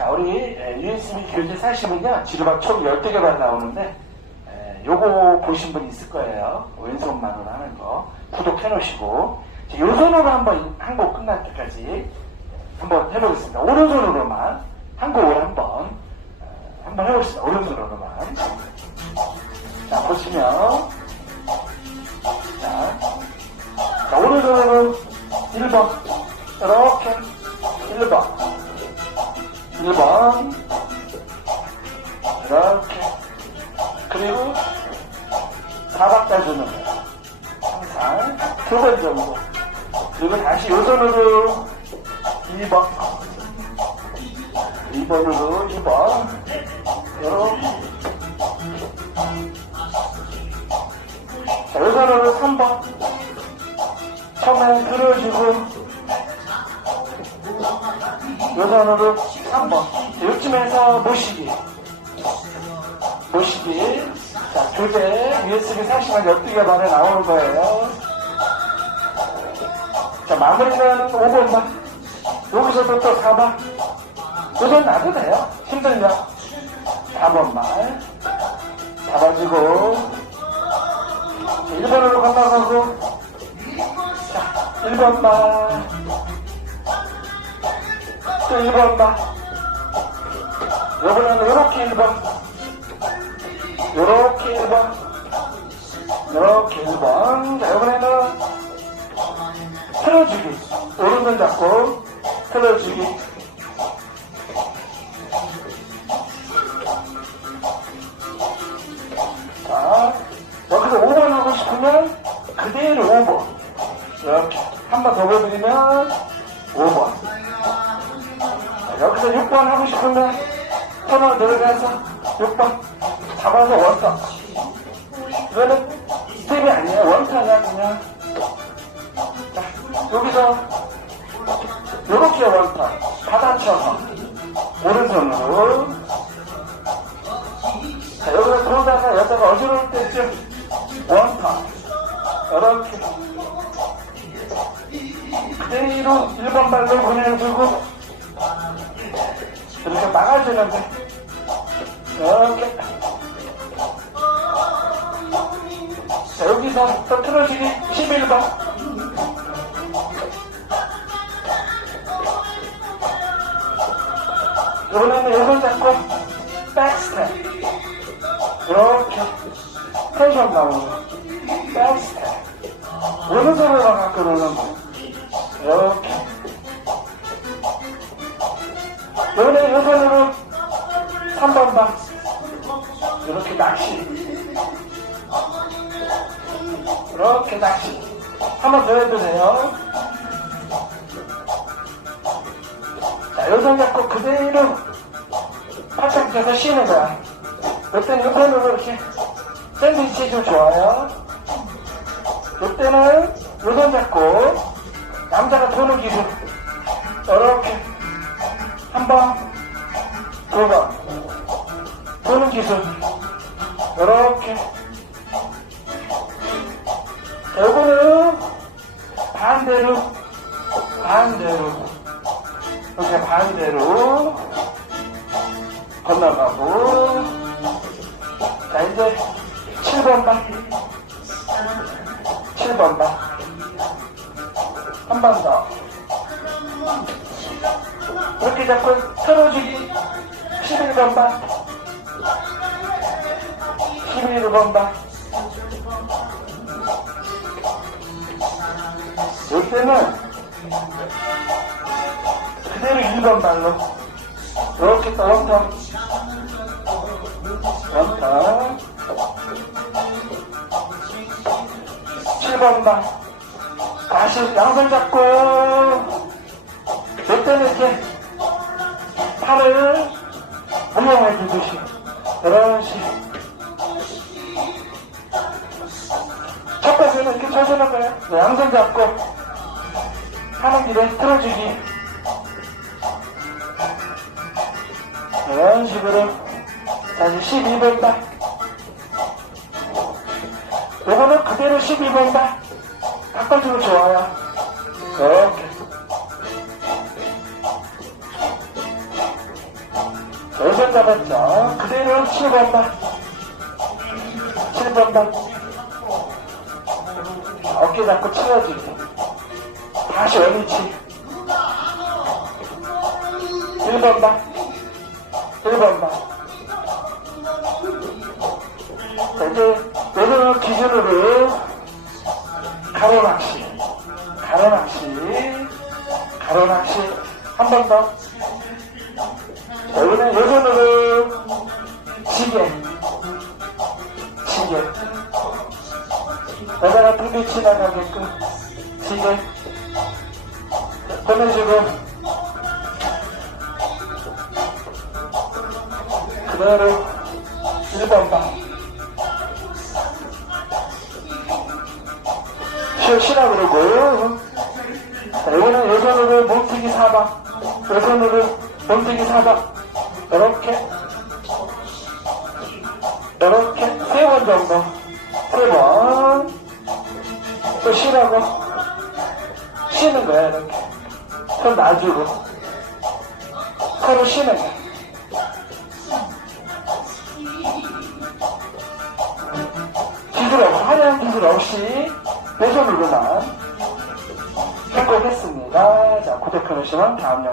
자, 우리 에, USB 교재 사시면요. 지르박 총 12개만 나오는데, 에, 요거 보신 분 있을 거예요. 왼손만으로 하는 거. 구독해 놓으시고, 자, 요 손으로 한번 한 곡 끝날 때까지 한번 해보겠습니다. 오른손으로만, 한 곡을 한번, 에, 한번 해보겠습니다. 오른손으로만. 자, 보시면, 자, 자 오른손으로 1번, 이렇게, 1번, 1번, 이렇게, 그리고 4박 따주는 거예요. 항상 두 번 정도. 그리고 다시 요 손으로 2번, 2번으로 2번, 이렇게. 자, 요 손으로 3번. 처음에 들어주고, 요 손으로 3번. 요쯤에서 모시기. 모시기. 자, 교재 USB 40만 12개 만에 나오는 거예요. 자, 마무리는 5번만. 여기서도 또 4번. 요손 놔도 돼요. 힘들면. 4번만. 잡아주고. 1번으로 건너가고. 자, 1번 봐. 또 1번 봐. 요번에는 요렇게 1번. 요렇게 1번. 요렇게 1번. 자, 요번에는 틀어주기. 오른손 잡고 틀어주기. 자, 여기서 5번 하고 싶으면 그대로 5번. 이렇게. 한 번 더 보여드리면 5번. 여기서 6번 하고 싶으면 터널 들어가서 6번 잡아서 원턴. 이거는 스텝이 아니에요. 원턴이야, 그냥. 자, 여기서 요렇게 원턴. 받아쳐서 오른손으로. 자, 여기서 들어오다가 여자가 어지러울 때쯤 원턴. 이렇게. 그대로 1번 발로 보내주고 이렇게 막아주는데 자 여기서 또 틀어주기. 11번. 이번에는 요걸 잡고 백스텝. 이렇게 텐션 나오는 거 백스텝. 오른손으로 갖고 노는 거. 이렇게. 이번에 요선으로 3번 방 이렇게 낚시 이렇게 낚시 한번 더 해도 돼요. 자 요선 잡고 그대로 팔짱 펴서 쉬는 거야. 이때는 요선으로 이렇게 샌드위치 해주면 좋아요. 이때는 요선 잡고 남자가 도는 기술 이렇게 한 번, 두 번, 도는 기술 이렇게 자, 요거는 반대로 반대로 이렇게 반대로 건너가고 자 이제 7번 방 7번 방 한 번 더. 이렇게 잡고 틀어주기. 11번 방. 11번 방. 이때는 그대로 1번 발로. 이렇게 또 원턴. 원턴. 7번 방. 다시 양손 잡고 이때는 이렇게 팔을 운동해 주듯이 이런 거예요. 네, 양손 잡고 하는 길에 틀어주기. 이런 식으로 다시 12번 딱. 요거는 그대로 12번 딱. 바꿔주면 좋아요. 이렇게. 6번 잡았죠. 그대로 7번 발. 7번 발. 어깨 잡고 치워주기. 다시 원위치. 1번 발. 1번 발. 자, 이제 요거는 기준으로 가로낚시. 가로낚시. 가로낚시. 한 번 더. 자, 이번엔 지게. 지게. 여자가 등비 지나가게끔 지게. 보내주고. 그대로 1번 방. 쉬, 쉬라 그러고. 자, 이거는 요 손으로 몸튀기 사방. 요 손으로 몸튀기 사방. 이렇게. 이렇게 세 번 정도. 세 번. 또 쉬라고. 쉬는 거야, 이렇게. 손 놔주고. 서로 쉬는 거야. 기술 없이, 화려한 기술 없이 내 손으로만 성공했습니다. 자, 구독해주시면 다음 영